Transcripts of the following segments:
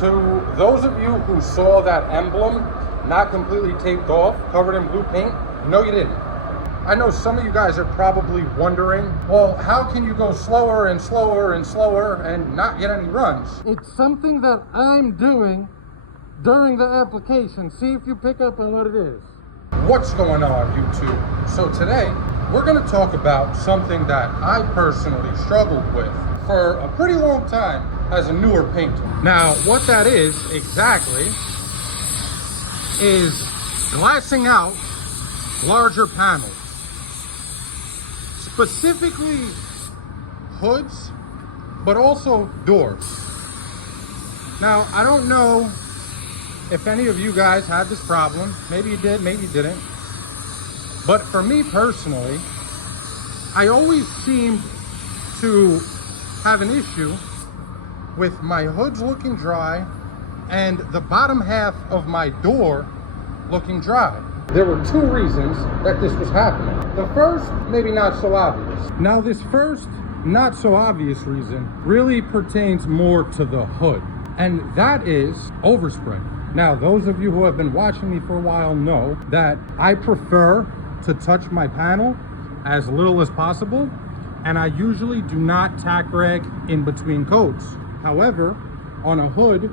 To those of you who saw that emblem not completely taped off, covered in blue paint, no you didn't. I know some of you guys are probably wondering, well, how can you go slower and slower and slower and not get any runs? It's something that I'm doing during the application. See if you pick up on what it is. What's going on, YouTube? So today, we're gonna talk about something that I personally struggled with for a pretty long time as a newer painter. Now, what that is exactly is glassing out larger panels. Specifically hoods, but also doors. Now, I don't know if any of you guys had this problem. Maybe you did, maybe you didn't. But for me personally, I always seemed to have an issue with my hoods looking dry and the bottom half of my door looking dry. There were two reasons that this was happening. The first, maybe not so obvious. Now, this first, not so obvious reason really pertains more to the hood, and that is overspray. Now, those of you who have been watching me for a while know that I prefer to touch my panel as little as possible, and I usually do not tack rag in between coats. However, on a hood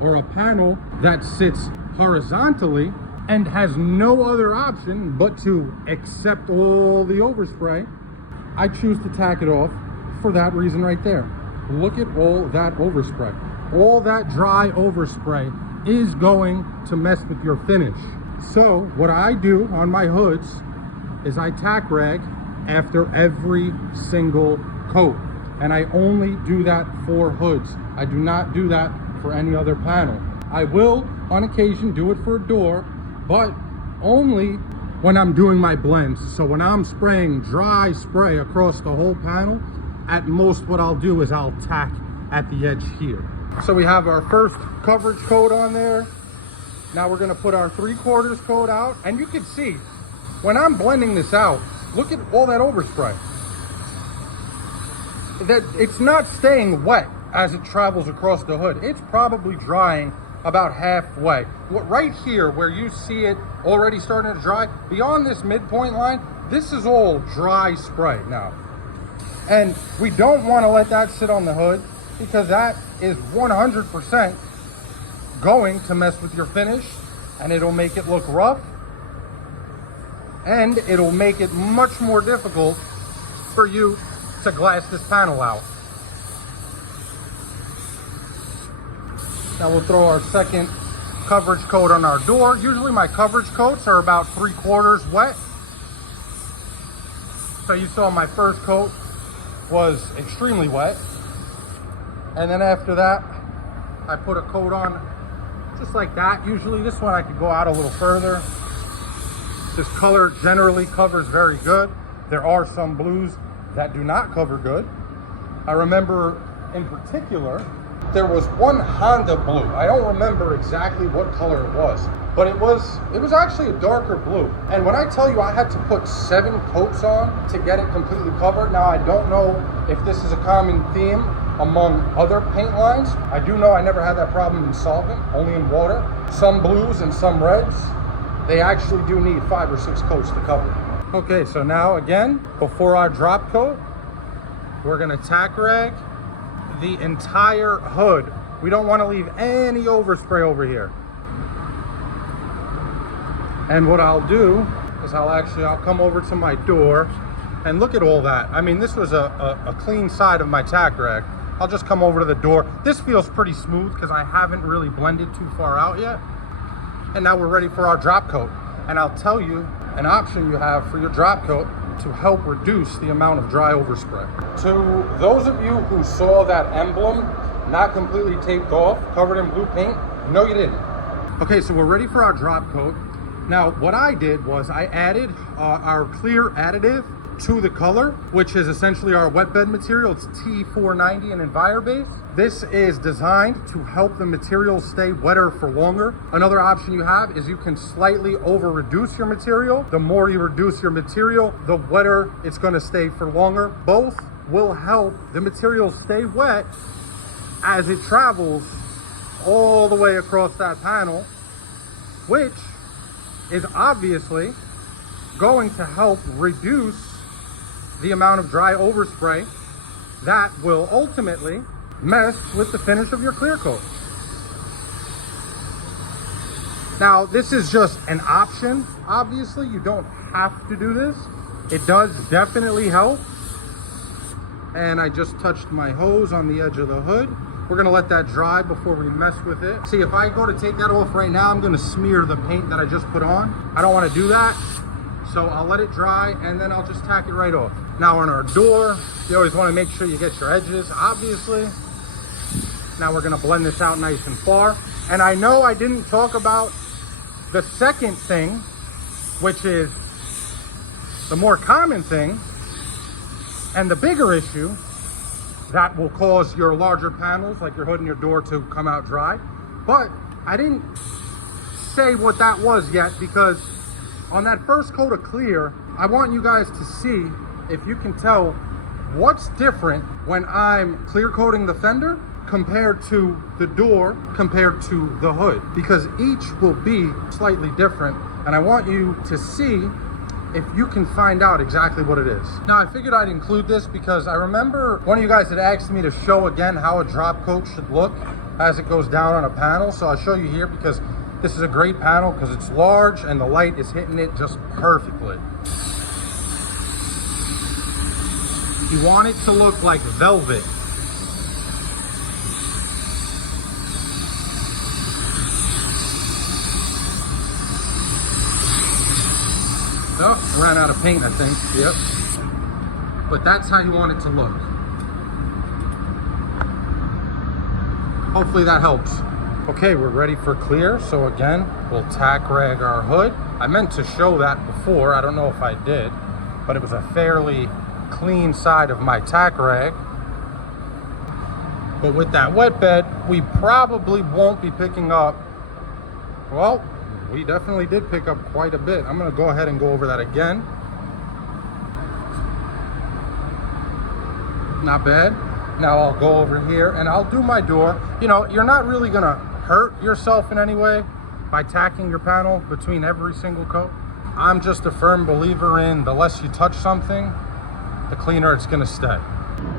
or a panel that sits horizontally and has no other option but to accept all the overspray, I choose to tack it off for that reason right there. Look at all that overspray. All that dry overspray is going to mess with your finish. So what I do on my hoods is I tack rag after every single coat. And I only do that for hoods. I do not do that for any other panel. I will, on occasion, do it for a door, but only when I'm doing my blends. So when I'm spraying dry spray across the whole panel, at most what I'll do is I'll tack at the edge here. So we have our first coverage coat on there. Now we're gonna put our 3/4 coat out, and you can see when I'm blending this out, look at all that overspray. That it's not staying wet as it travels across the hood. It's probably drying about halfway. Right here where you see it already starting to dry, beyond this midpoint line, this is all dry spray now. And we don't want to let that sit on the hood because that is 100% going to mess with your finish, and it'll make it look rough, and it'll make it much more difficult for you to glass this panel out. Now we'll throw our second coverage coat on our door. Usually my coverage coats are about 3/4 wet. So you saw my first coat was extremely wet. And then after that, I put a coat on just like that. Usually this one I could go out a little further. This color generally covers very good. There are some blues that do not cover good. I remember in particular, there was one Honda blue. I don't remember exactly what color it was, but it was actually a darker blue. And when I tell you I had to put 7 coats on to get it completely covered, now I don't know if this is a common theme among other paint lines. I do know I never had that problem in solvent, only in water. Some blues and some reds, they actually do need 5 or 6 coats to cover. Okay, so now again, before our drop coat, we're gonna tack rag the entire hood. We don't want to leave any overspray over here. And what I'll do is I'll come over to my door and look at all that. I mean, this was a clean side of my tack rag. I'll just come over to the door. This feels pretty smooth because I haven't really blended too far out yet. And now we're ready for our drop coat. And I'll tell you an option you have for your drop coat to help reduce the amount of dry overspray. To those of you who saw that emblem not completely taped off, covered in blue paint, no you didn't. Okay, so we're ready for our drop coat. Now what I did was I added our clear additive to the color, which is essentially our wet bed material. It's T490 and EnviroBase. This is designed to help the material stay wetter for longer. Another option you have is you can slightly over reduce your material. The more you reduce your material, the wetter it's going to stay for longer. Both will help the material stay wet as it travels all the way across that panel, which is obviously going to help reduce the amount of dry overspray that will ultimately mess with the finish of your clear coat. Now, this is just an option. Obviously, you don't have to do this. It does definitely help. And I just touched my hose on the edge of the hood. We're gonna let that dry before we mess with it. See, if I go to take that off right now, I'm gonna smear the paint that I just put on. I don't wanna do that. So I'll let it dry and then I'll just tack it right off. Now on our door, you always wanna make sure you get your edges, obviously. Now we're gonna blend this out nice and far. And I know I didn't talk about the second thing, which is the more common thing and the bigger issue that will cause your larger panels, like your hood and your door, to come out dry. But I didn't say what that was yet, because on that first coat of clear, I want you guys to see if you can tell what's different when I'm clear coating the fender compared to the door, compared to the hood, because each will be slightly different. And I want you to see if you can find out exactly what it is. Now, I figured I'd include this because I remember one of you guys had asked me to show again how a drop coat should look as it goes down on a panel. So I'll show you here, because this is a great panel because it's large and the light is hitting it just perfectly. You want it to look like velvet. Oh, ran out of paint, I think. Yep. But that's how you want it to look. Hopefully that helps. Okay, we're ready for clear. So again, we'll tack rag our hood. I meant to show that before. I don't know if I did, but it was a fairly clean side of my tack rag. But with that wet bed, we probably won't be picking up, well, we definitely did pick up quite a bit. I'm gonna go ahead and go over that again. Not bad. Now I'll go over here and I'll do my door. You know, you're not really gonna hurt yourself in any way by tacking your panel between every single coat. I'm just a firm believer in the less you touch something, the cleaner it's gonna stay.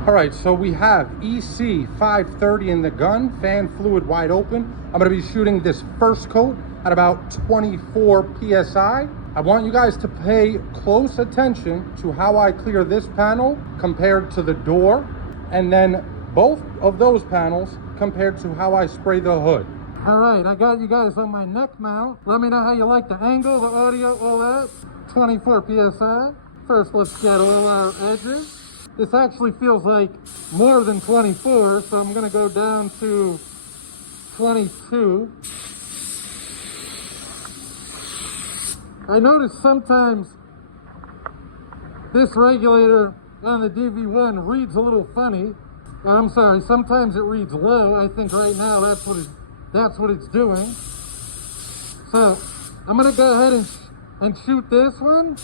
All right, so we have EC 530 in the gun, fan fluid wide open. I'm gonna be shooting this first coat at about 24 PSI. I want you guys to pay close attention to how I clear this panel compared to the door, and then both of those panels compared to how I spray the hood. All right, I got you guys on my neck mount. Let me know how you like the angle, the audio, all that. 24 PSI. First, let's get all our edges. This actually feels like more than 24, so I'm gonna go down to 22. I notice sometimes this regulator on the DV1 reads a little funny. I'm sorry, sometimes it reads low. I think right now that's what it's doing. So I'm gonna go ahead and shoot this one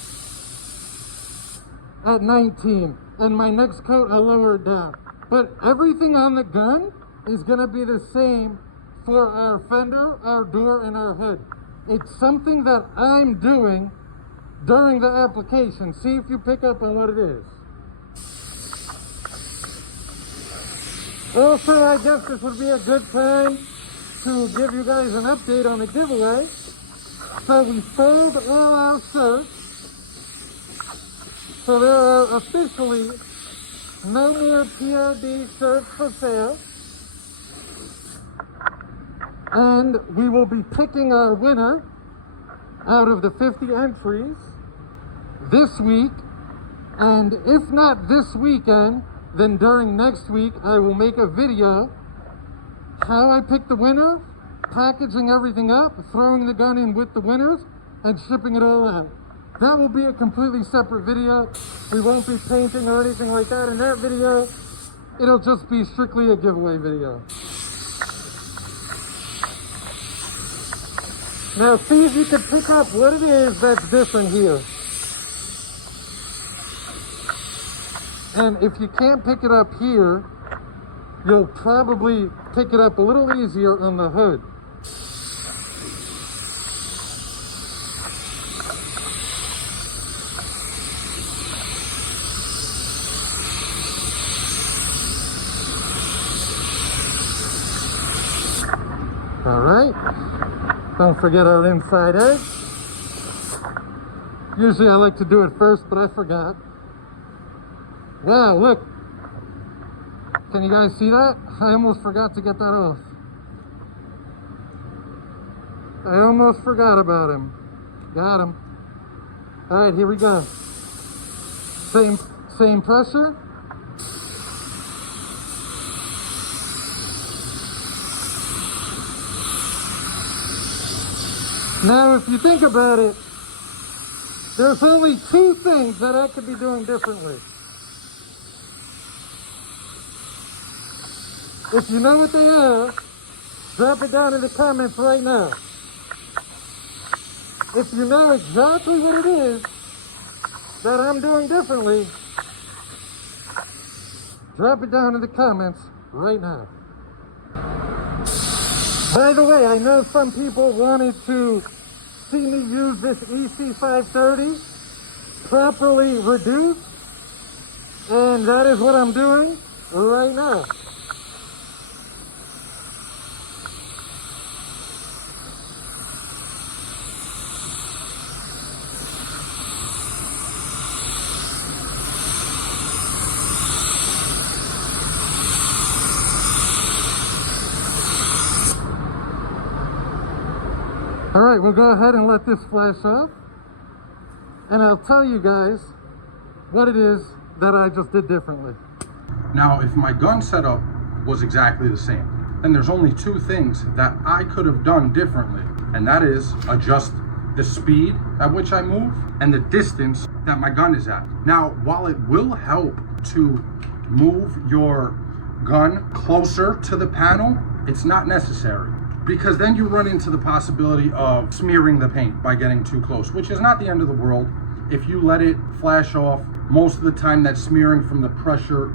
at 19. And my next coat I lower it down. But everything on the gun is gonna be the same for our fender, our door, and our hood. It's something that I'm doing during the application. See if you pick up on what it is. Also, I guess this would be a good time to give you guys an update on the giveaway. So we sold all our shirts. So there are officially no more PRD shirts for sale. And we will be picking our winner out of the 50 entries this week. And if not this weekend, then during next week, I will make a video how I pick the winner, packaging everything up, throwing the gun in with the winners, and shipping it all out. That will be a completely separate video. We won't be painting or anything like that in that video. It'll just be strictly a giveaway video. Now see if you can pick up what it is that's different here. And if you can't pick it up here, you'll probably pick it up a little easier on the hood. All right, don't forget our inside edge. Usually I like to do it first, but I forgot. Wow, look. Can you guys see that? I almost forgot to get that off. I almost forgot about him. Got him. All right, here we go. Same pressure. Now, if you think about it, there's only two things that I could be doing differently. If you know what they are, drop it down in the comments right now. If you know exactly what it is that I'm doing differently, drop it down in the comments right now. By the way, I know some people wanted to see me use this EC530 properly reduced, and that is what I'm doing right now. All right, we'll go ahead and let this flash off, and I'll tell you guys what it is that I just did differently. Now, if my gun setup was exactly the same, then there's only two things that I could have done differently, and that is adjust the speed at which I move and the distance that my gun is at. Now, while it will help to move your gun closer to the panel, it's not necessary, because then you run into the possibility of smearing the paint by getting too close, which is not the end of the world. If you let it flash off, most of the time that smearing from the pressure,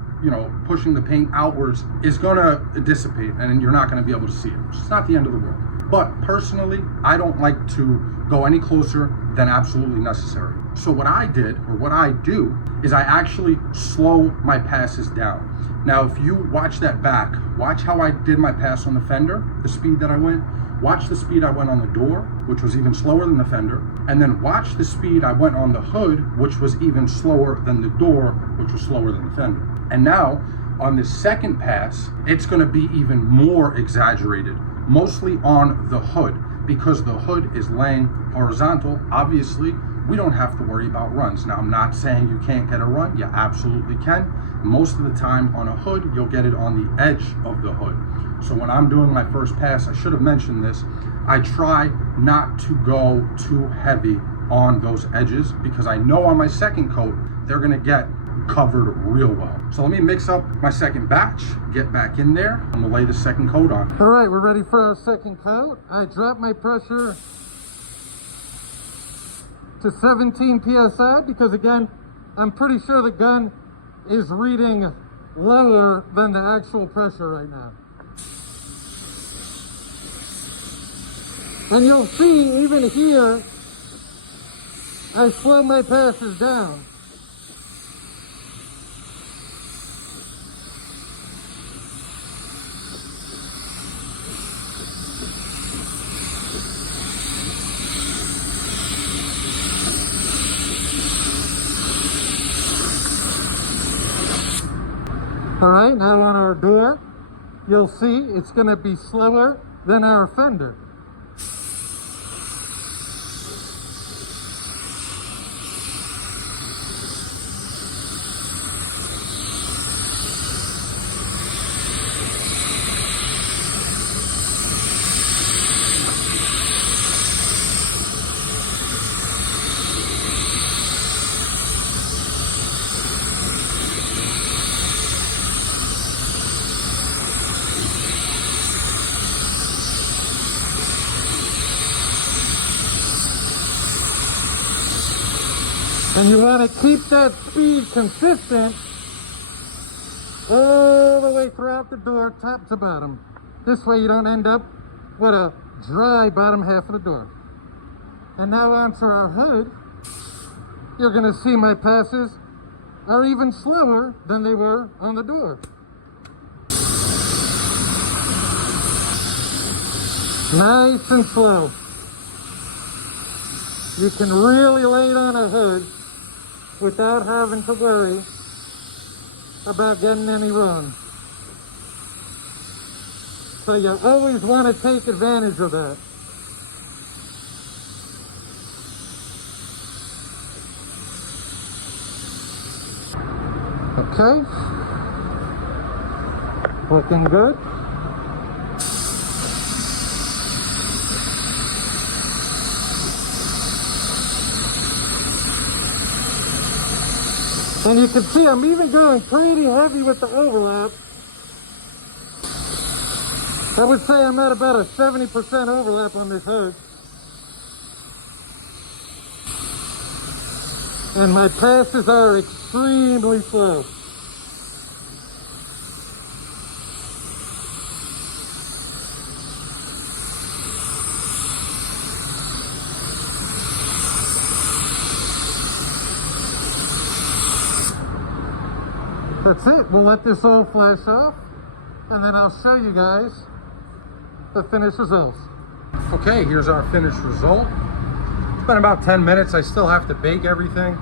pushing the paint outwards is gonna dissipate, and you're not gonna be able to see it. It's not the end of the world. But personally, I don't like to go any closer than absolutely necessary. So what I did, or what I do, is I actually slow my passes down. Now, if you watch that back, watch how I did my pass on the fender, the speed that I went. Watch the speed I went on the door, which was even slower than the fender. And then watch the speed I went on the hood, which was even slower than the door, which was slower than the fender. And now, on the second pass, it's gonna be even more exaggerated, mostly on the hood, because the hood is laying horizontal. Obviously, we don't have to worry about runs. Now, I'm not saying you can't get a run. You absolutely can. Most of the time on a hood, you'll get it on the edge of the hood. So when I'm doing my first pass, I should have mentioned this, I try not to go too heavy on those edges, because I know on my second coat, they're gonna get covered real well. So let me mix up my second batch, get back in there, I'm gonna lay the second coat on. All right, we're ready for our second coat. I dropped my pressure to 17 PSI because, again, I'm pretty sure the gun is reading lower than the actual pressure right now. And you'll see, even here, I slow my passes down. All right, now on our door, you'll see it's going to be slower than our fender. And you want to keep that speed consistent all the way throughout the door, top to bottom. This way you don't end up with a dry bottom half of the door. And now onto our hood. You're gonna see my passes are even slower than they were on the door. Nice and slow. You can really lay it on a hood without having to worry about getting any wrong. So you always want to take advantage of that. Okay. Looking good. And you can see I'm even going pretty heavy with the overlap. I would say I'm at about a 70% overlap on this hood. And my passes are extremely slow. That's it. We'll let this all flash off, and then I'll show you guys the finished results. Okay, here's our finished result. It's been about 10 minutes. I still have to bake everything,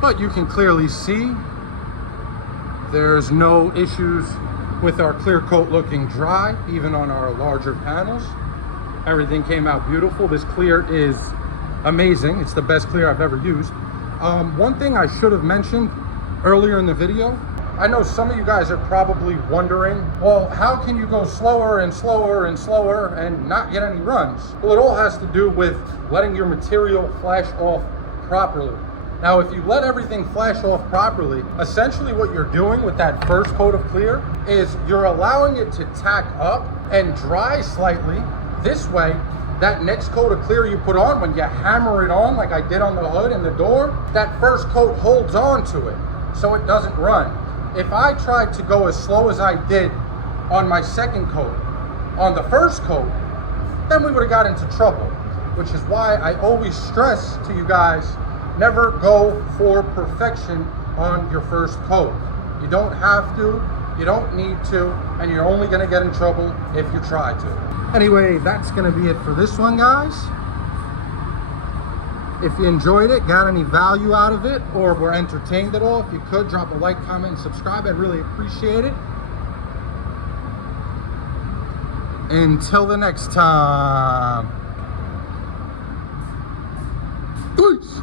but you can clearly see there's no issues with our clear coat looking dry, even on our larger panels. Everything came out beautiful. This clear is amazing. It's the best clear I've ever used. One thing I should have mentioned earlier in the video, I know some of you guys are probably wondering, well, how can you go slower and slower and slower and not get any runs? Well, it all has to do with letting your material flash off properly. Now, if you let everything flash off properly, essentially what you're doing with that first coat of clear is you're allowing it to tack up and dry slightly. This way, that next coat of clear you put on, when you hammer it on like I did on the hood and the door, that first coat holds on to it so it doesn't run. If I tried to go as slow as I did on my second coat, on the first coat, then we would have got into trouble, which is why I always stress to you guys, never go for perfection on your first coat. You don't have to, you don't need to, and you're only gonna get in trouble if you try to. Anyway, that's gonna be it for this one, guys. If you enjoyed it, got any value out of it, or were entertained at all, if you could, drop a like, comment, and subscribe. I'd really appreciate it. Until the next time. Peace.